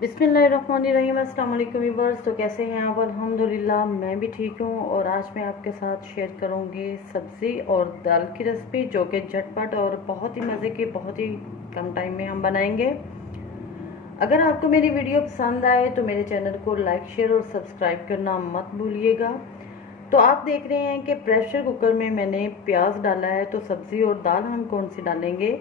बिस्मिल्लाहिर्रहमानिर्रहीम। अस्सलाम वालेकुम व्यूअर्स। तो कैसे हैं आप? अल्हम्दुलिल्लाह मैं भी ठीक हूँ। और आज मैं आपके साथ शेयर करूँगी सब्ज़ी और दाल की रेसिपी, जो कि झटपट और बहुत ही मज़े की, बहुत ही कम टाइम में हम बनाएंगे। अगर आपको मेरी वीडियो पसंद आए तो मेरे चैनल को लाइक, शेयर और सब्सक्राइब करना मत भूलिएगा। तो आप देख रहे हैं कि प्रेशर कुकर में मैंने प्याज डाला है। तो सब्ज़ी और दाल हम कौन सी डालेंगे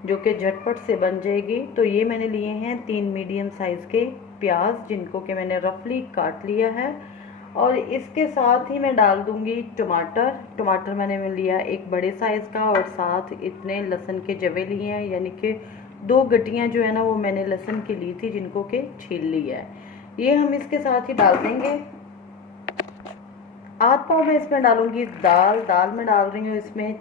जो कि झटपट से बन जाएगी। तो ये मैंने लिए हैं 3 मीडियम साइज़ के प्याज, जिनको कि मैंने रफली काट लिया है। और इसके साथ ही मैं डाल दूंगी टमाटर मैंने लिया एक बड़े साइज़ का, और साथ इतने लहसुन के जवे लिए हैं, यानी कि 2 गड्डियाँ जो है ना वो मैंने लहसुन की ली थी, जिनको कि छील लिया है। ये हम इसके साथ ही डाल देंगे। आध पाव मैं इसमें डालूंगी दाल में डाल रही हूँ इसमें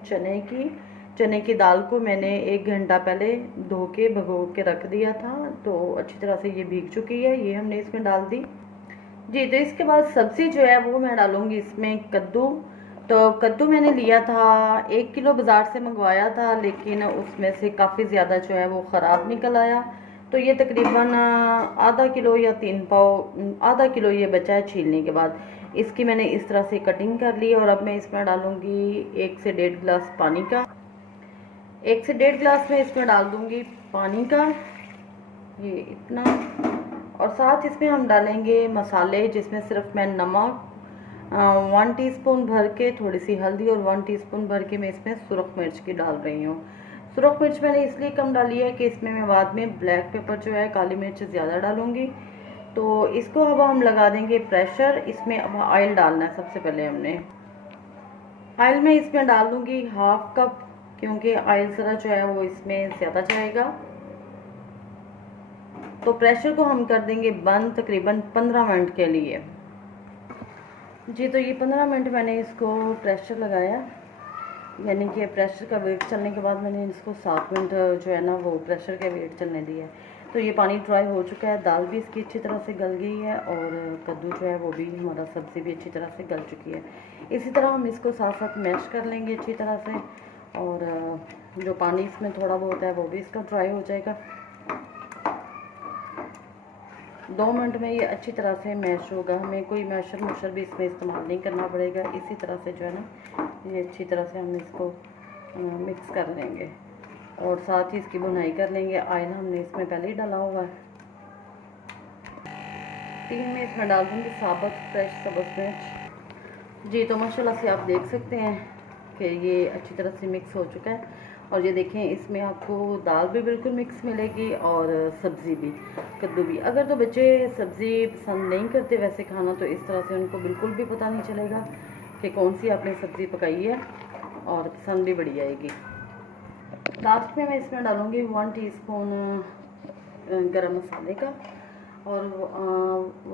चने की दाल को मैंने 1 घंटा पहले धो के भिगो के रख दिया था। तो अच्छी तरह से ये भीग चुकी है, ये हमने इसमें डाल दी जी। तो इसके बाद सब्जी जो है वो मैं डालूंगी इसमें कद्दू। तो कद्दू मैंने लिया था 1 किलो, बाजार से मंगवाया था, लेकिन उसमें से काफ़ी ज़्यादा जो है वो ख़राब निकल आया। तो ये तकरीबन आधा किलो या 3 पाव, आधा किलो ये बचा है छीलने के बाद। इसकी मैंने इस तरह से कटिंग कर ली। और अब मैं इसमें डालूंगी 1 से 1.5 गिलास पानी का। 1 से 1.5 गिलास में इसमें डाल दूंगी पानी का, ये इतना। और साथ इसमें हम डालेंगे मसाले, जिसमें सिर्फ मैं नमक 1 टीस्पून भर के, थोड़ी सी हल्दी और 1 टीस्पून भर के मैं इसमें सुरख मिर्च की डाल रही हूँ। सुरख मिर्च मैंने इसलिए कम डाली है कि इसमें मैं बाद में ब्लैक पेपर जो है, काली मिर्च ज़्यादा डालूंगी। तो इसको अब हम लगा देंगे प्रेशर। इसमें अब ऑयल डालना है। सबसे पहले हमने ऑयल में इसमें डाल दूंगी 1/2 कप, क्योंकि ऑयल ज़रा जो है वो इसमें ज़्यादा जाएगा। तो प्रेशर को हम कर देंगे बंद तकरीबन 15 मिनट के लिए जी। तो ये 15 मिनट मैंने इसको प्रेशर लगाया, यानी कि प्रेशर का वेट चलने के बाद मैंने इसको 7 मिनट जो है ना वो प्रेशर का वेट चलने दिया है। तो ये पानी ड्राई हो चुका है, दाल भी इसकी अच्छी तरह से गल गई है, और कद्दू जो है वो भी, हमारा सब्ज़ी भी अच्छी तरह से गल चुकी है। इसी तरह हम इसको साथ साथ मैश कर लेंगे अच्छी तरह से, और जो पानी इसमें थोड़ा बहुत है वो भी इसका ड्राई हो जाएगा। 2 मिनट में ये अच्छी तरह से मैश होगा। हमें कोई मैशर भी इसमें इस्तेमाल नहीं करना पड़ेगा। इसी तरह से जो है ना ये अच्छी तरह से हम इसको मिक्स कर लेंगे, और साथ ही इसकी भुनाई कर लेंगे। ऑयल हमने इसमें पहले ही डाला हुआ है। 3 में इसमें डाल दूँगी साबुत फ्रेश सब्ज़ मिर्च जी। तो माशाल्लाह से आप देख सकते हैं कि ये अच्छी तरह से मिक्स हो चुका है। और ये देखें, इसमें आपको दाल भी बिल्कुल मिक्स मिलेगी और सब्ज़ी भी, कद्दू भी। अगर तो बच्चे सब्ज़ी पसंद नहीं करते वैसे खाना, तो इस तरह से उनको बिल्कुल भी पता नहीं चलेगा कि कौन सी आपने सब्ज़ी पकाई है, और पसंद भी बढ़िया आएगी। लास्ट में मैं इसमें डालूँगी 1 टीस्पून गरम मसाले का, और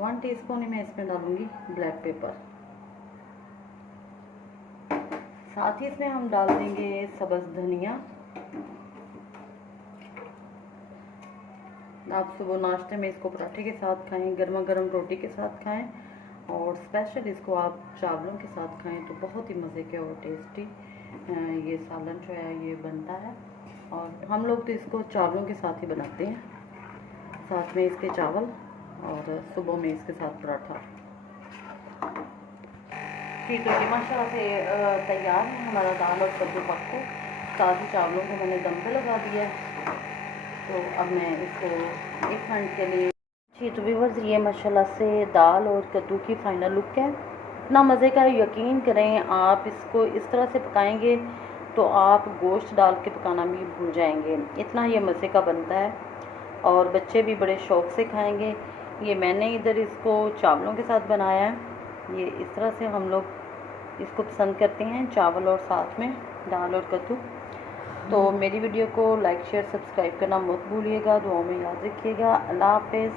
1 टीस्पून ही मैं इसमें डालूँगी ब्लैक पेपर। साथ ही इसमें हम डाल देंगे सब्ज़ धनिया। आप सुबह नाश्ते में इसको पराठे के साथ खाएं, गर्मा गर्म रोटी के साथ खाएं, और स्पेशल इसको आप चावलों के साथ खाएं तो बहुत ही मज़े के और टेस्टी ये सालन जो है ये बनता है। और हम लोग तो इसको चावलों के साथ ही बनाते हैं, साथ में इसके चावल, और सुबह में इसके साथ पराठा जी। तो ये माशाल्लाह से तैयार है हमारा दाल और कद्दू पक्को। साथ ही चावलों को मैंने दम पे लगा दिया है। तो अब मैं इसको 1 मिनट के लिए जी। तो व्यूअर्स, ये माशाल्लाह से दाल और कद्दू की फ़ाइनल लुक है। इतना मज़े का, यकीन करें आप इसको इस तरह से पकाएंगे तो आप गोश्त डाल के पकाना भी भूल जाएंगे, इतना ये मज़े का बनता है। और बच्चे भी बड़े शौक़ से खाएंगे। ये मैंने इधर इसको चावलों के साथ बनाया है। ये इस तरह से हम लोग इसको पसंद करते हैं, चावल और साथ में दाल और कद्दू। तो मेरी वीडियो को लाइक, शेयर, सब्सक्राइब करना मत भूलिएगा। दुआओं में याद रखिएगा। अल्लाह हाफ़िज़।